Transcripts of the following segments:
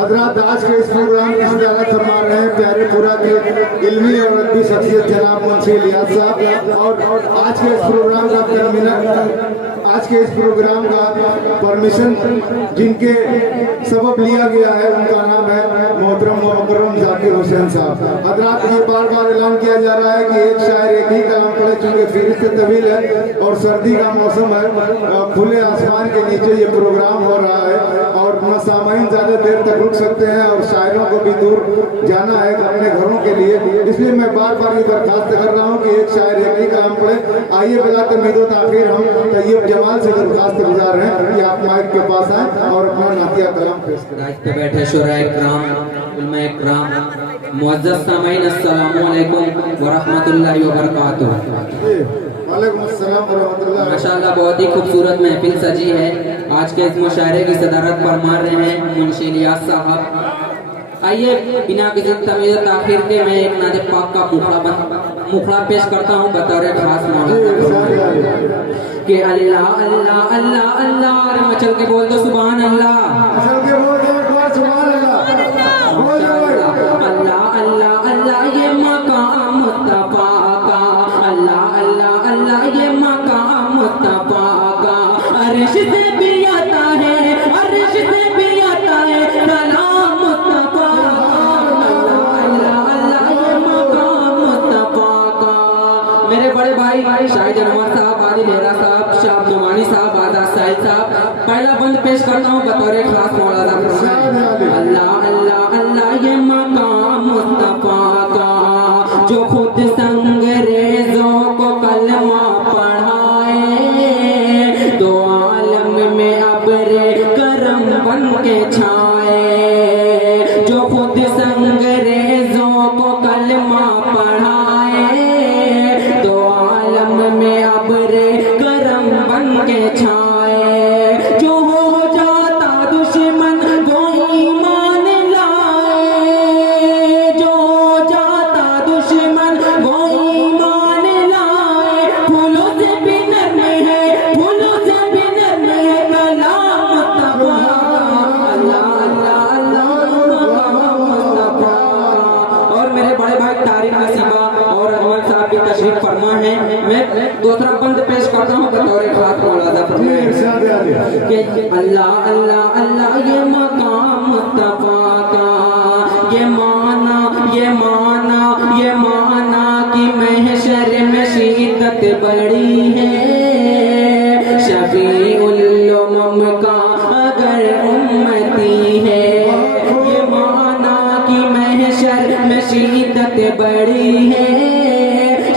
حضرات آج کے اس پروگرام کی صدارت فرما رہے ہیں پیارے پورا کے علمی اور ادبی شخصیت جناب منشی الیاس صاحب، اور آج کے اس پروگرام کا آج کے اس پروگرام کا پرمیشن جن کے سبب لیا گیا ہے ان کا نام ہے محترم مکرم ذاکر حسین صاحب۔ حضرات یہ بار بار اعلان کیا جا رہا ہے کہ ایک شاعر ایک ہی کلام پڑھے، چونکہ فہرست طویل ہے اور سردی کا موسم ہے، کھلے آسمان کے نیچے یہ پروگرام ہو رہا ہے اور سامعین زیادہ دیر تک رک سکتے ہیں اور شاعروں کو بھی دور جانا ہے اپنے گھروں کے لیے، اس لیے میں بار بار یہ درخواست کر رہا ہوں کہ ایک شاعر ایک ہی کلام پڑھے۔ آئیے بلا تمید و تاخیر ہم طیب جمال سے درخواست گزار ہیں کہ آپ مائک کے پاس آئیں اور اپنا نعتیہ کلام پیش کریں۔ آج پہ بیٹھے شعراء اکرام، علماء اکرام، معزز سامعین، السلام علیکم ورحمۃ اللہ وبرکاتہ۔ وعلیکم السلام ورحمۃ اللہ۔ ماشاءاللہ بہت ہی خوبصورت محفل سجی ہے۔ آج کے اس مشاعرے کی صدارت فرما رہے ہیں منشی الیاس صاحب۔ آئیے بنا کسی تمیز و تاخیر کے میں ایک نعت پاک کا مخلا پیش کرتا ہوں بطور خاص مولانا کہ اللہ اللہ اللہ اللہ، مچل کے بول دو سبحان اللہ، اللہ اللہ اللہ یہ مقام مصطفیٰ کا، اللہ اللہ اللہ یہ مقام مصطفیٰ کا، عرش سے بھی آتا ہے، عرش سے بھی آتا ہے سلام مصطفیٰ، اللہ اللہ اللہ یہ مقام مصطفیٰ کا۔ میرے بڑے بھائی شاہد انور صاحب، عادل ہیرا صاحب، شاہ نعمانی صاحب، آزاد سعید صاحب، پہلا بند پیش کرتا ہوں بطور خاص مولانا۔ اللہ اللہ اللہ یہ مقام مصطفیٰ کا، جو خود سنگریزوں کو کلمہ پڑھائے، دو عالم میں ابر کرم بن کے چھائے، جو خود سنگریزوں کو کلمہ پڑھائے، دو عالم میں ابر کرم بن کے چھائے، جو ہو جاتا دشمن وہ ایمان لائے، جو ہو جاتا دشمن وہ ایمان لائے، پھولوں سے بھی نرم ہے، پھولوں سے بھی نرم ہے کلام مصطفیٰ، اللہ اللہ اللہ مصطفیٰ۔ اور میرے بڑے بھائی طارق نصیبہ اور احمد صاحب بھی تشریف فرما ہے، میں دوسرا بند پیش کرتا ہوں بطور خاص مولانا کہ اللہ اللہ اللہ یہ مقام مصطفیٰ کا، یہ مانا یہ مانا یہ مانا کہ محشر میں شدت بڑی ہے، شفیع الامم کا اگر امتی ہے، یہ مانا کہ محشر میں شدت بڑی ہے،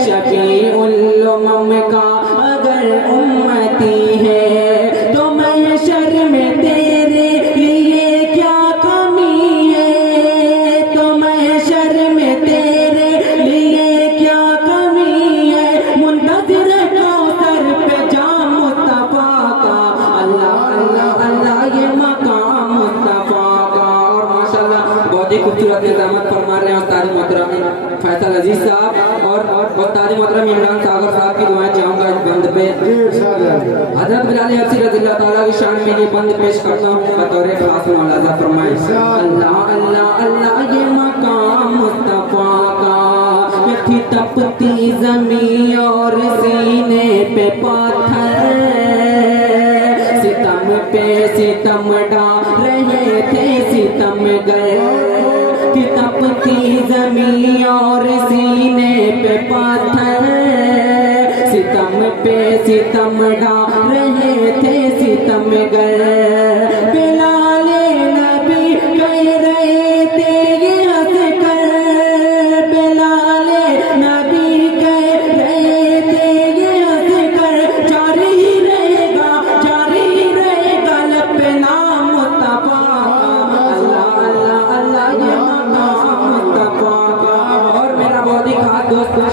شفیع الامم کا اگر امتی ہے، تو محشر میں تیرے لیے کیا کمی ہے، تو محشر میں تیرے لیے کیا کمی ہے، منتظر کوثر پہ جام مصطفیٰ کا، اللہ اللہ اللہ یہ مقام مصطفیٰ کا۔ اور ماشاءاللہ بہت ہی خوبصورت نظامت فرما رہے ہیں استاد محترم فیصل عزیز صاحب اور استاد محترم عمران ساگر صاحب کی دعائیں چاہوں گا اس بند پہ۔ حضرت بلال حبشی رضی اللہ تعالیٰ کی شان میں یہ بند پیش کرتا ہوں بطور خاص مولانا فرمائے اللہ اللہ اللہ یہ مقام مصطفیٰ کا، یہ تھی تپتی زمین اور سینے پہ پاتھر، ستم پہ ستم ڈال رہے تھے ستم گر، کہ تپتی زمین اور سینے پہ پاتھر، ستم پہ ستم ڈال رہے تھے ستم گر، بلال نبی کہہ رہے تھے یہ ہنس کر، بلال نبی کہہ رہے تھے یہ ہنس کر، جاری ہی رہے گا لب پہ نام مصطفیٰ، اللہ اللہ اللہ یہ مقام مصطفیٰ کا۔ اور میرا بہت ہی خاص دوست